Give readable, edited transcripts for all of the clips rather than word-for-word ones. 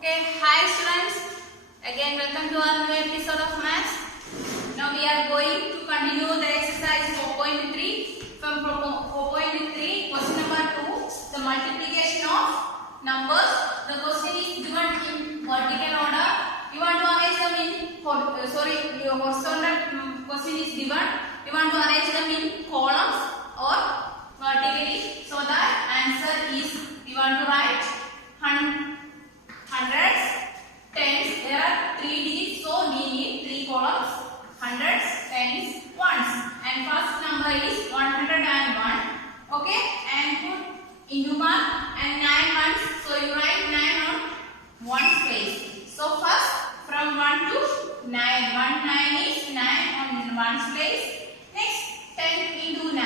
Okay, hi students. Again, welcome to our new episode of Maths. Now we are going to continue the exercise 4.3. From 4.3, question number 2, the multiplication of numbers. The question is given in vertical order. You want to arrange them in your horizontal question is given. You want to arrange them in columns or vertically. So the answer is you want to write hundreds, tens. There are 3 digits, so we need 3 columns. Hundreds, tens, ones. And first number is 101. Okay, and put into mark and 9 ones. So you write 9 on one place. So first from 1 to 9. 9 is 9 on one's place. Next 10 into 9.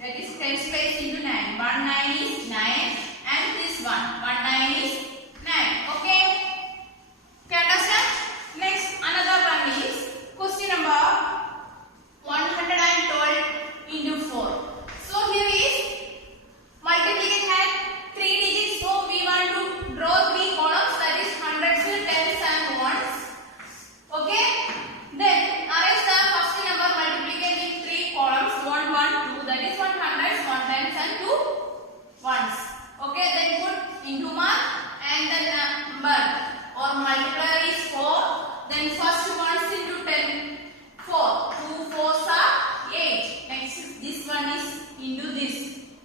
That is 10's place into 9. 9 is 9 and this one 9 is 9. Okay. You understand? Next another one is question number 112 into 4. So here is multiplication had 3 digits. So we want to draw 3 columns, that is hundreds, tens and ones. Okay. Then arrange the first number multiplied in 3 columns. 1, 1, 2. That is 1 hundreds, 1 tens and 2 ones. Okay. Then put into mark and the number or multiplier is 4. Then first ones into 10. 4. 2 4s are 8. Next this one is into this.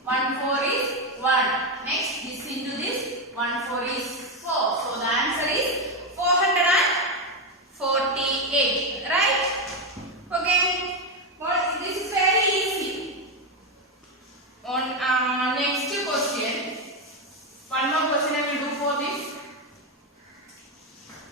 1 4 is 1. Next this into this. 1 4 is 4. So the answer is 448. Right? Okay. Well, this is very easy. On next question. One more question I will do for this.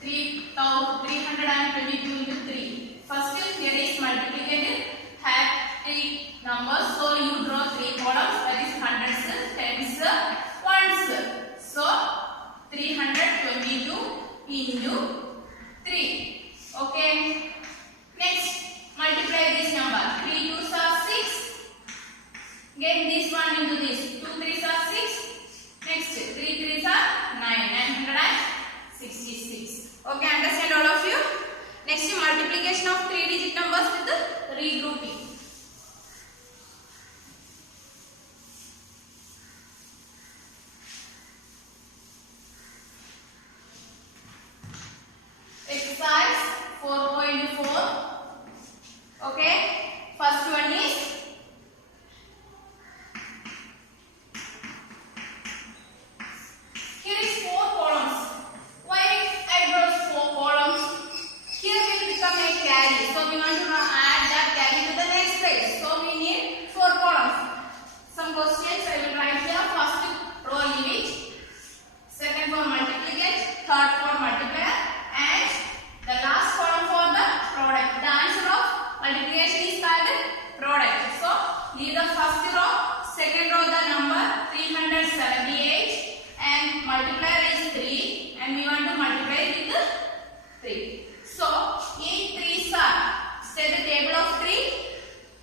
322 into 3. First here is multiplicated. Have 3 numbers. So you draw 3 columns. That is hundreds, tens, ones. So 322 into 3. Okay. Next multiply this number. 3 2s are 6. Get this one into this. 2 3s are 6. Next 3 3s are 966. Okay, understand all of you? Next multiplication of 3 digit numbers with the regrouping. Exercise 4.4. Okay, first one is here is 4 columns. Why I draw 4 columns? Here will become a carry. So we want to add that carry to the next page. So we need 4 columns. Some questions I will write here. First row leave it. Second for multiplicate. Third for multiplier. And the last column for the product. The answer of multiplication is called product. So leave the first row. Second row the number 378. And multiplier is 3. And we want to multiply it with 3. So 8 3s are, say the table of 3.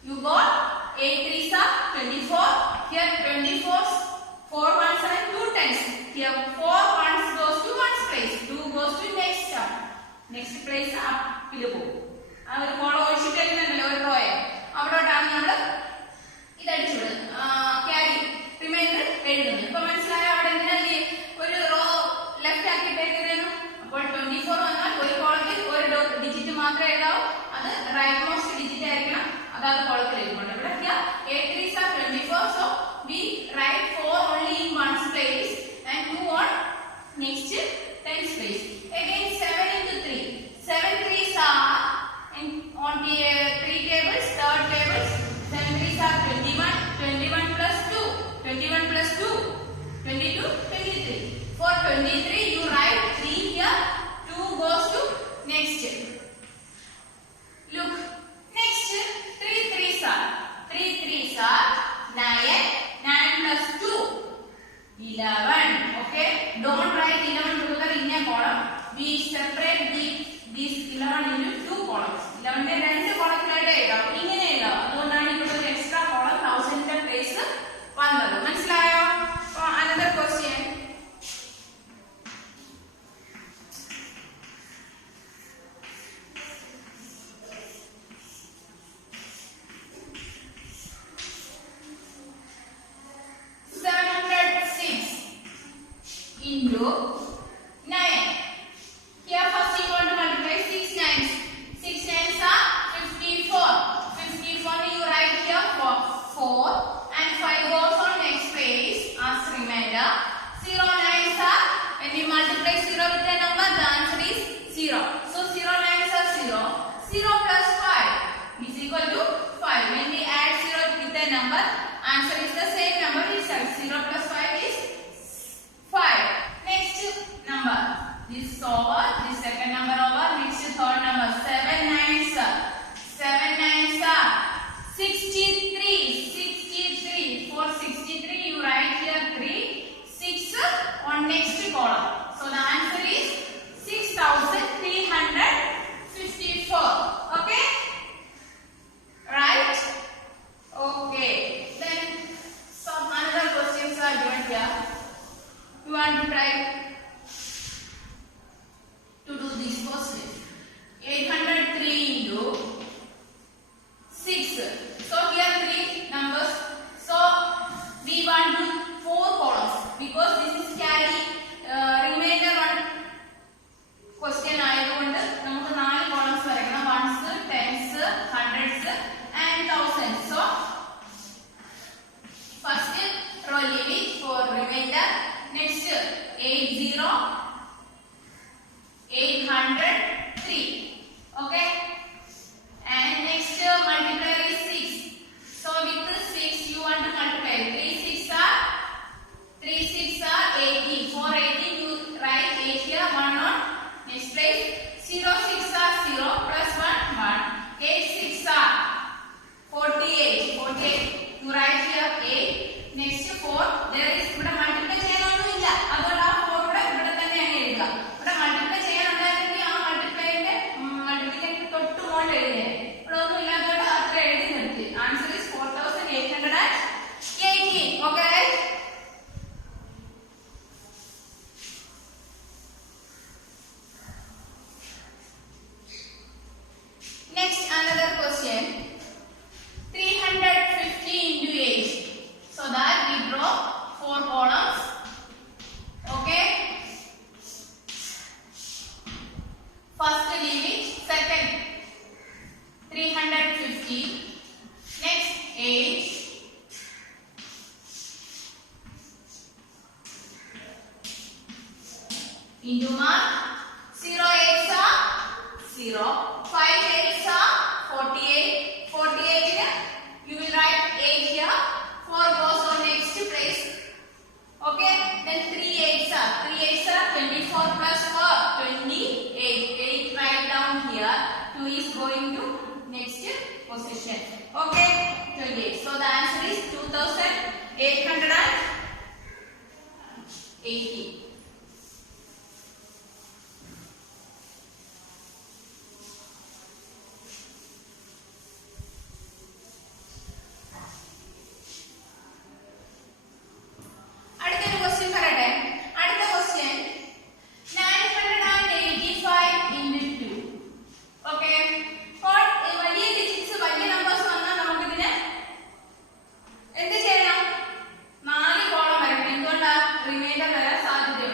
You got 8 3s are 24. Here 24s, 4 ones and 2 tens. Here 4 ones goes to one's place. 2 goes to next term. Next place up below. Our follow should tell them lower row. Our down number is carry. Remainder എഴുതുന്നു. ഇപ്പോൾ മനസ്സിലായോ അവിടെ എന്തിനാണ് ഒരു raw left ആക്കിയിട്ട് എഴുതുന്നു? അപ്പോൾ 24 വന്നാൽ ഒരു കോളത്തിൽ ഒരു ഡിജിറ്റ് മാത്രമേ എഴുതാവൂ. അത് റൈറ്റ് മോസ്റ്റ് ഡിജിറ്റ് ആയിരിക്കണം. അതാണ് കോളത്തിൽ എഴുതുന്നത്. ഇവിടെ 8 3s are 24. So we write 4 only in one's place and 2 on next tens place. Again 7 into 3. 7 3s are on the 3 tables, third tables. 7 3s are 21. 21 plus 2. 21 plus 2. 22, 23. For 23 you write 3 here. 2 goes to next. Look. Next 3 3s are. 3 3s are 9. 9 plus 2. 11. Okay. Don't write 11 together in a column. We separate these 11 into 2 columns. 11 2 columns എഴുതാം. ഇങ്ങനെ എഴുതാം. അതുകൊണ്ടാണ് ഇവിടെ ഒരു extra column 1000 place വന്നത്. മനസ്സിലായോ? Another question. into 9. Here first you want to multiply 6 nines. 6 nines are 54. 54 you write here for 4 and 5 goes on next page as remainder. 0 nines are, when we multiply 0 with a number, the answer is 0. So 0 nines are 0. 0 plus 5 is equal to 5. When we add 0 with a number, answer is the same number itself. 0 plus 5 is 5. Next number. This is over. This second number over. Next third number. 7 nines. 7 nines are 63. 63. For 63 you write here 3. 6 on next column. So the answer is 6354. Okay? Right? Okay. Then some another questions are given here. You want to try to do this question. 803 into 6. So here 3 numbers. So we want to 4 columns because this is carry remainder one question ആയതുകൊണ്ട് നമുക്ക് 4 columns വരയ്ക്കണം. Ones, tens, hundreds and thousands. So first row leave it for remainder. Next 80, 803. Okay. And next multiplier is 6. So with 6 you want to multiply. 3 6 are 18. For 18 you write 8 here, 1 on next place. 0 6 are 0 plus 1 1. 8 6 are 48. 48 you write here 8. Next 4 there is ഇവിടെ multiply ചെയ്യാനൊന്നുമില്ല. അതുകൊണ്ട് ആ 4 ഇവിടെ തന്നെ അങ്ങ് എഴുതുക. ഇവിടെ multiply ചെയ്യാനുണ്ടായിരുന്നെങ്കിൽ ആ multiplyന്റെ multiplication തൊട്ട് മുകളിൽ എഴുതിയേ. ഇവിടെ ഒന്നും ഇല്ലാത്തതുകൊണ്ട് അത്ര എഴുതി നിർത്തി. Answer is 4818. Okay, right? Next another question. 350 into 8. So that we draw 4 columns. Okay. First leave it. Second 350. Next 8. Into mark. 0 8s are 0. 5 8s are 48. 48 you will write 8 here. 4 goes on next place. Okay. Then 3 8s are 24 plus 4 28. 8 write down here. 2 is going to next position. Okay. 28. So the answer is 2880. അടുത്തൊരു question പറയട്ടെ. അടുത്ത question 985 into 2. Okay. അപ്പോൾ വലിയ digits വലിയ numbers വന്നാൽ നമുക്ക് ഇതിനെ എന്ത് ചെയ്യണം? 4 കോളം വരയ്ക്കണം. എന്തുകൊണ്ടാ? റിമൈൻഡർ വരാൻ സാധ്യതയുണ്ട്.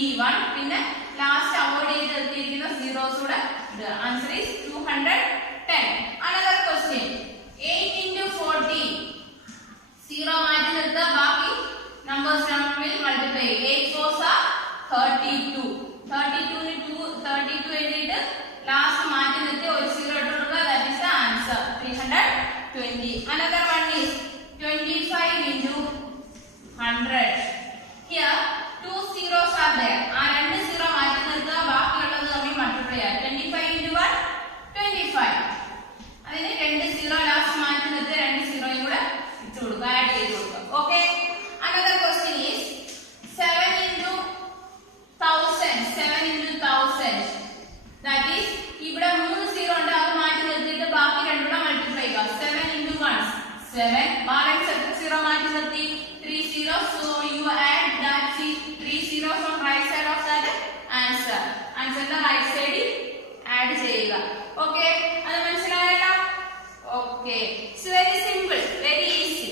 21. പിന്നെ ലാസ്റ്റ് അവോയ്ഡ് ചെയ്ത് എത്തിയിരിക്കുന്ന സീറോസ് കൂടെ ഇടുക. Answer is 210. Another question. 8 into 40. 0 മാറ്റി നിർത്തുക, ബാക്കി നമ്പേഴ്സ് തമ്മിൽ മൾട്ടിപ്ലൈ ചെയ്യുക. 8 4s are 32. 32 ന് 32 എഴുതിയിട്ട് ലാസ്റ്റ് മാറ്റി നിർത്തി ഒരു 0 ഇട്ട് കൊടുക്കുക. That is the answer. 320. Another one is 25 into 100. Here 2 zeros are there. ആ രണ്ട് 0 മാറ്റി നിർത്തുക, ബാക്കിയുള്ളത് തമ്മിൽ മൾട്ടിപ്ലൈ ചെയ്യുക. 25 into 1 25. അതിന് രണ്ട് 0 ലാസ്റ്റ് മാറ്റി നിർത്തി രണ്ട് 0 കൂടെ ഇട്ട് കൊടുക്കുക, ആഡ് ചെയ്ത് കൊടുക്കുക. Okay. Another question is 7 into 1000. 7 into 1000. That is ഇവിടെ 3 0 ഉണ്ട്, അത് മാറ്റി നിർത്തിയിട്ട് ബാക്കി രണ്ടുകൂടെ മൾട്ടിപ്ലൈ ചെയ്യുക. 7 into 1 7. ബാലൻസ് 0 മാറ്റി നിർത്തി 3 zeros. So you add that 3 zeros on right side of that answer. Answer the right side add ചെയ്യുക. Okay. അത് മനസ്സിലായല്ലോ? Okay. It's very simple, very easy.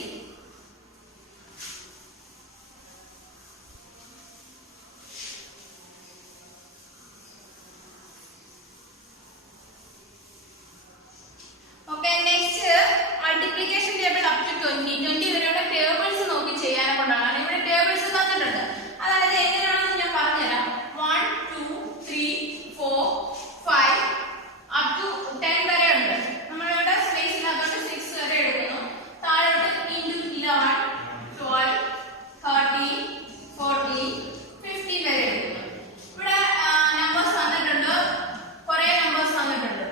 Okay, next multiplication table up to 20. 20 വരെയുള്ള tables നോക്കി ചെയ്യാനെ കൊണ്ടാണ്. ഇവിടെ tables തന്നിട്ടുണ്ട്. അതായത് എങ്ങനെയാണെന്ന് ഞാൻ പറഞ്ഞുതരാം. 1 2 3 4 5 up to 10 വരെ ഉണ്ട്. നമ്മളിവിടെ സ്പേസ് ഇല്ലാത്തതുകൊണ്ട് 6 വരെ എടുക്കുന്നു. താഴോട്ട് into 11 12 13 14 15 വരെ എടുക്കുന്നു. ഇവിടെ നമ്പേഴ്സ് തന്നിട്ടുണ്ട്, കുറേ നമ്പേഴ്സ് തന്നിട്ടുണ്ട്.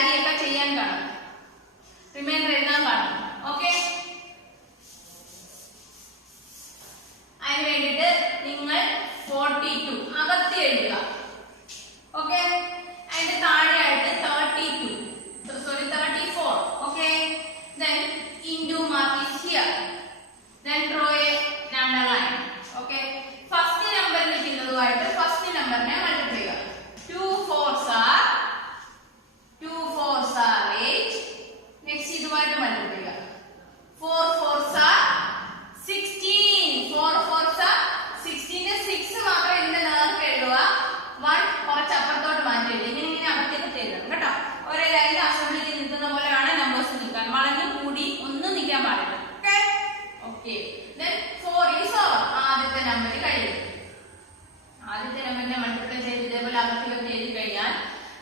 ക്യാരി ഒക്കെ ചെയ്യാൻ കാണും, റിമൈൻഡർ എഴുതാൻ കാണും. ഓക്കെ, അതിന് വേണ്ടിയിട്ട് നിങ്ങൾ 42 അകത്തി എഴുതുക. ഓക്കെ, അതിന്റെ താഴെയായിട്ട് 34. Okay, then into mark is here, then draw a underline. Okay, first number നിൽക്കുന്നതുമായിട്ട് ഫസ്റ്റ് നമ്പറിനെ മൾട്ടിപ്ലൈ ചെയ്യുക. 2 4s are 8. നെക്സ്റ്റ് ഇതുമായിട്ട് മൾട്ടിപ്ലൈ ചെയ്യുക. 4 4s are 16. 4 4s are 16. 6 മാത്രം ഇതിന്റെ നേർക്ക് എഴുതുക. 1 കുറച്ച് അപ്പുറത്തോട്ട് മാറ്റി എഴുതുക. ഇങ്ങനെ അകത്തേക്ക് എഴുതണം കേട്ടോ. ഒരേ ലൈനിൽ അസംബ്ലിക്ക് നിൽക്കുന്ന പോലെ വേണം നമ്പേഴ്സ് നിൽക്കാൻ. വളഞ്ഞു കൂടി ഒന്നും നിൽക്കാൻ പാടില്ല. Okay, then 4 is over. ആദ്യത്തെ നമ്പർ കഴിയും. ആദ്യത്തെ നമ്പറിനെ മൾട്ടിപ്ലൈ ചെയ്ത് ഇതേപോലെ അകത്തേക്ക് എഴുതി കഴിഞ്ഞാൽ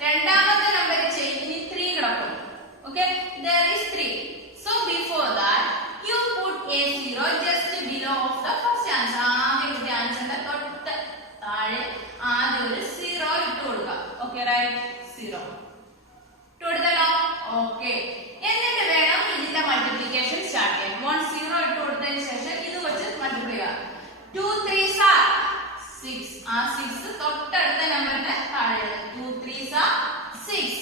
രണ്ടാമത്തെ നമ്പർ ചെയ്ത് 3 കിടക്കും. Okay, there is 3. So before that you put a 0 just below of the first answer. ആദ്യത്തെ ആൻസറിന്റെ തൊട്ട് താഴെ ആദ്യം ഒരു 0 ഇട്ട് കൊടുക്കുക. ഓക്കെ, റൈറ്റ്, 0 ഇട്ട് കൊടുത്തല്ലോ. ഓക്കെ, എന്നിട്ട് വേണം ഇതിന്റെ മൾട്ടിപ്ലിക്കേഷൻ സ്റ്റാർട്ട് ചെയ്യാൻ. 1 0 ഇട്ട് കൊടുത്തതിന് ശേഷം ഇത് വെച്ച് മൾട്ടിപ്ലൈ ചെയ്യുക. 2 3s are 6. ആ 6 തൊട്ടടുത്ത നമ്പറിന്റെ താഴെ 2 3s are 6.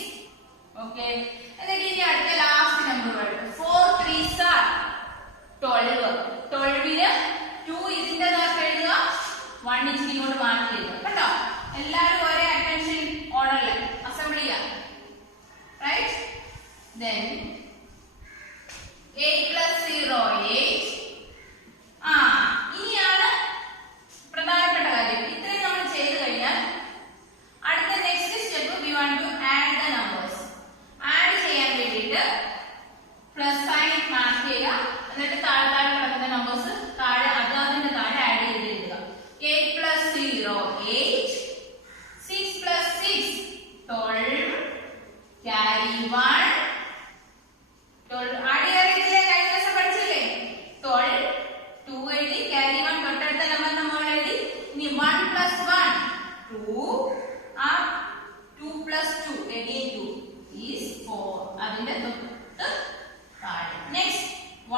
ഓക്കെ, എന്നിട്ട് ഇനി അടുത്ത ലാസ്റ്റ് നമ്പറുമായിട്ട് 4 3s are 12. 12ന് 2 ഇതിന്റെ നേർക്ക് എഴുതുക, 1 ഇച്ചിരി ഇങ്ങോട്ട് മാറ്റി എഴുതുക കേട്ടോ. എല്ലാവരും ഒരേ അറ്റൻഷൻ ഓർഡറിൽ അസംബിൾ ചെയ്യാം. Right, then 8 plus 0 8. ഇനിയാണ് പ്രധാനപ്പെട്ട കാര്യം. ഇത്രയും നമ്മൾ ചെയ്തു കഴിഞ്ഞാൽ അടുത്ത next step we want to add the numbers. Add ചെയ്യാൻ വേണ്ടിയിട്ട് പ്ലസ് സൈൻ മാർക്ക് ചെയ്യുക. എന്നിട്ട് താഴെ താഴെ കിടക്കുന്ന നമ്പേഴ്സ് താഴെ അതിന്റെ താഴെ ആഡ് ചെയ്ത് എഴുതുക. 8 plus 0 8. 6 plus 6 12. Carry 1. 12 ആഡ് ചെയ്യാറില്ലേ? കഴിഞ്ഞ ദിവസം പഠിച്ചില്ലേ? 12 2 എഴുതി, carry 1 തൊട്ടടുത്ത നമ്പർ നമ്മൾ എഴുതി. ഇനി 1 plus 1 2. 2 plus 2 again 2 is 4. അതിന്റെ തൊട്ട് താഴെ നെക്സ്റ്റ്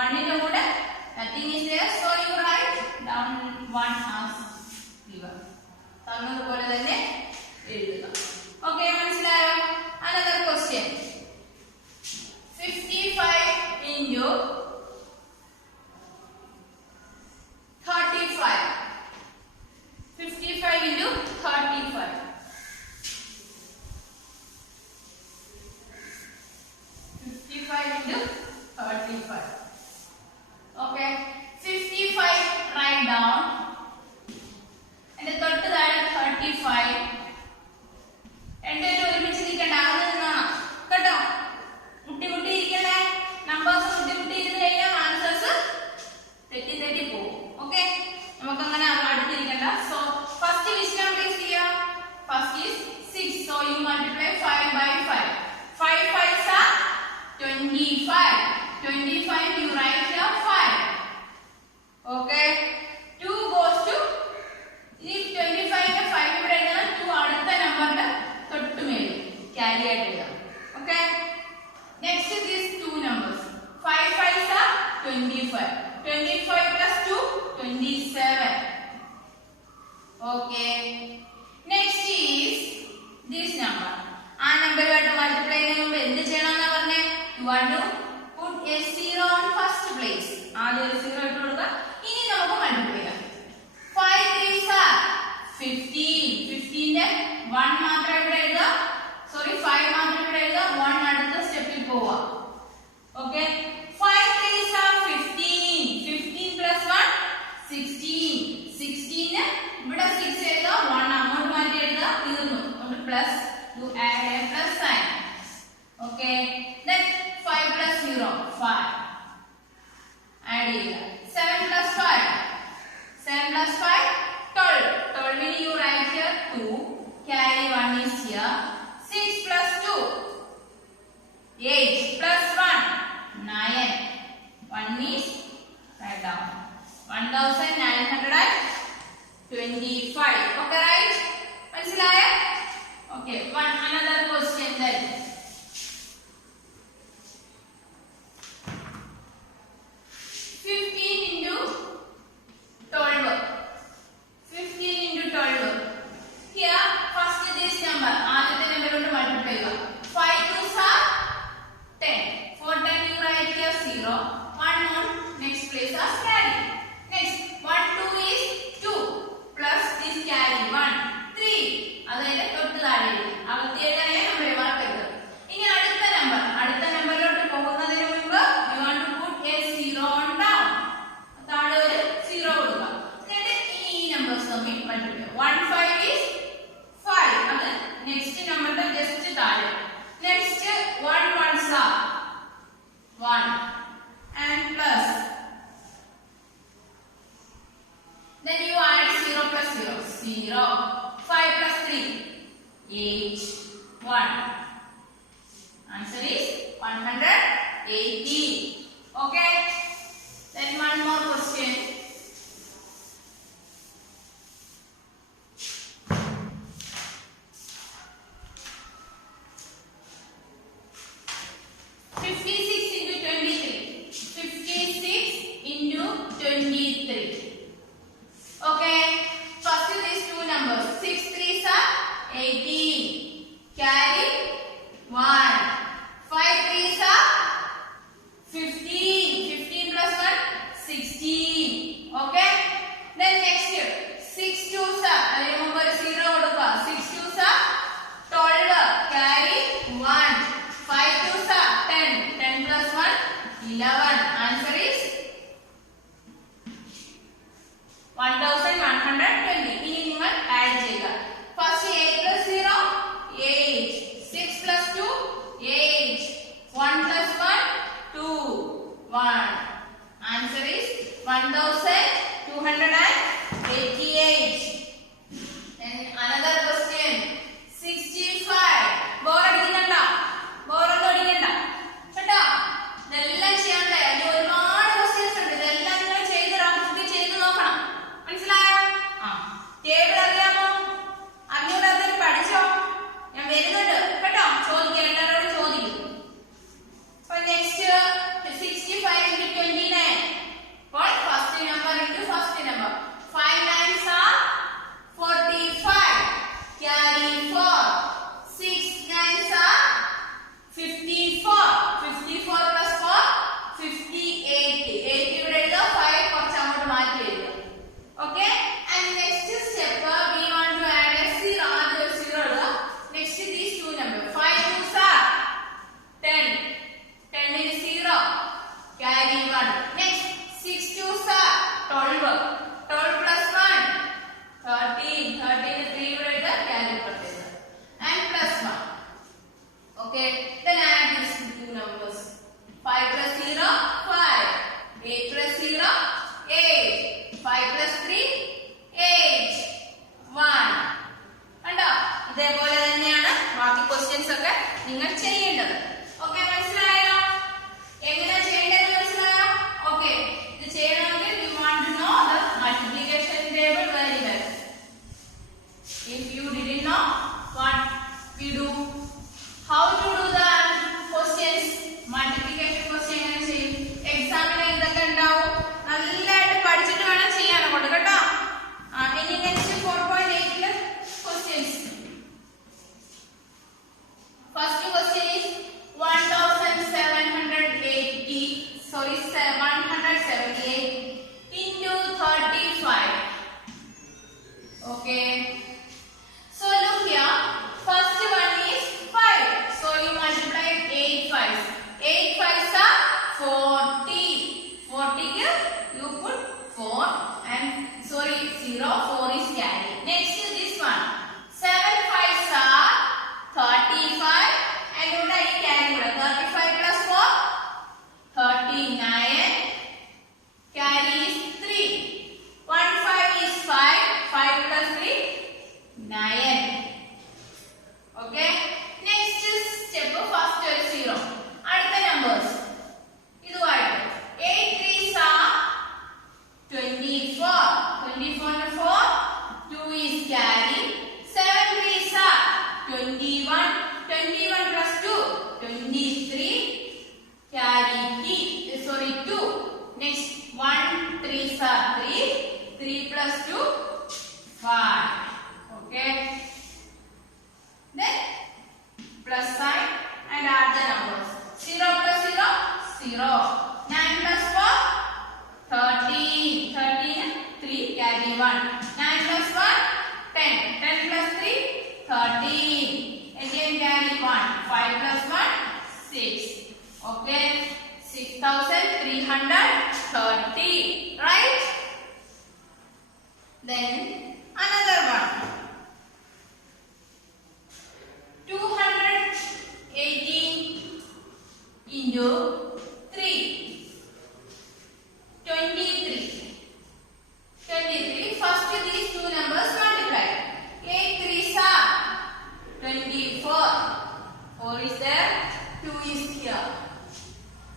1ന്റെ കൂടെ nothing is there, so you write down 1 as given. തന്നതുപോലെ തന്നെ എഴുതുക. ഓക്കെ, മനസ്സിലായോ? Another question. 55 into 35. 55 into 35. 55 into 35. Okay, 55 write down. And the തൊട്ട് താഴെ 35. രണ്ടുപേരും ഒരുമിച്ച് നിൽക്കണ്ട, അത് നിന്നാണ് കേട്ടോ. മുട്ടി മുട്ടി ഇരിക്കല്ലേ, നമ്പേഴ്സ് മുട്ടി മുട്ടി ഇരുന്ന് കഴിഞ്ഞാൽ ആൻസേഴ്സ് തെറ്റി തെറ്റി പോകും. ഓക്കെ, നമുക്ക് അങ്ങനെ അടുത്തിരിക്കണ്ട. So first which number is here? First is 6. So you multiply 5 by 5. 5 5s are 25. 25 you write here 5. Okay, 2 goes to if 25 ന്റെ 5 ഇവിടെ എഴുതണം, 2 അടുത്ത നമ്പറിന്റെ തൊട്ട് മേലെ ക്യാരി ആയിട്ട് എഴുതാം. Okay, next these two numbers 5 5s are 25. 25 plus 2 27. Okay, next is this number. ആ നമ്പറുമായിട്ട് മൾട്ടിപ്ലൈ ചെയ്യുന്നതിന് മുമ്പ് എന്ത് ചെയ്യണമെന്നാ പറഞ്ഞേ? You want to put a 0 on first place. ആദ്യം ഒരു 0 ഇട്ട് കൊടുക്കുക. ഇനി നമുക്ക് മൾട്ടിപ്ലൈ ചെയ്യാം. 5 3s are 15. 15ന്റെ 1 മാത്രം ഇവിടെ എഴുതുക. സോറി, 5 മാത്രം ഇവിടെ എഴുതുക. 1 അടുത്ത സ്റ്റെപ്പിൽ പോവുക. Okay, 5 3s are 15. 15 plus 1 16. 16ന് ഇവിടെ 6 എഴുതുക. 1 അങ്ങോട്ട് മാറ്റി എഴുതുക. തീർന്നു. അതുകൊണ്ട് plus you add a plus sign. Okay, then 5 plus 0 5. Add ചെയ്യുക. 80. Okay. Then one more question.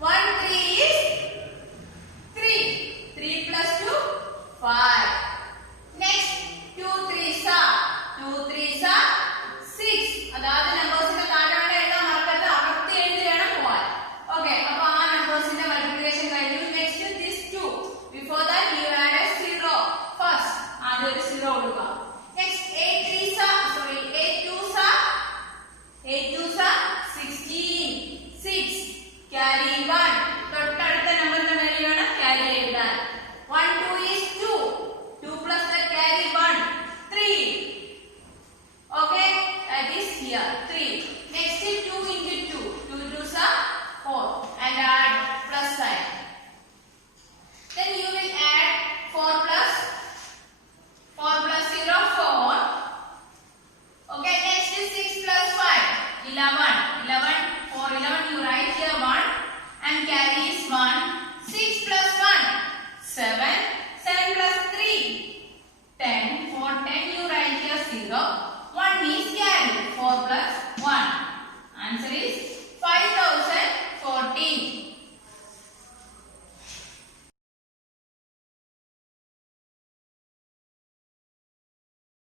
1 3 is 3. 3 plus 2 5. Next 2 3s are 2 3s are 6. അതായത് നമ്പേഴ്സിന്റെ താഴെ വേണ്ട എഴുതാൻ മറക്കരുത്, അകത്ത് എഴുതി വേണം പോവാൻ. ഓക്കെ, അപ്പോൾ ആ നമ്പേഴ്സിന്റെ മൾട്ടിപ്ലിക്കേഷൻ കഴിഞ്ഞു. Next this 2. Before that you add A 0 first. ആദ്യം ഒരു 0 കൊടുക്കുക. Next 8 3s are 8 2s are 16. 6 carry 1. തൊട്ടടുത്ത നമ്പറിന്റെ മേലെ വേണം carry എഴുതാൻ. 1 2 is 2. 2 plus the carry 1 3. Okay, that is here 3. Next is 2 into 2. 2 2s are 4 and add plus sign. Then you will add 4 plus 0 4. Okay, next is 6 plus 5 11. 11 for 11 you write here 1 and carry is 1.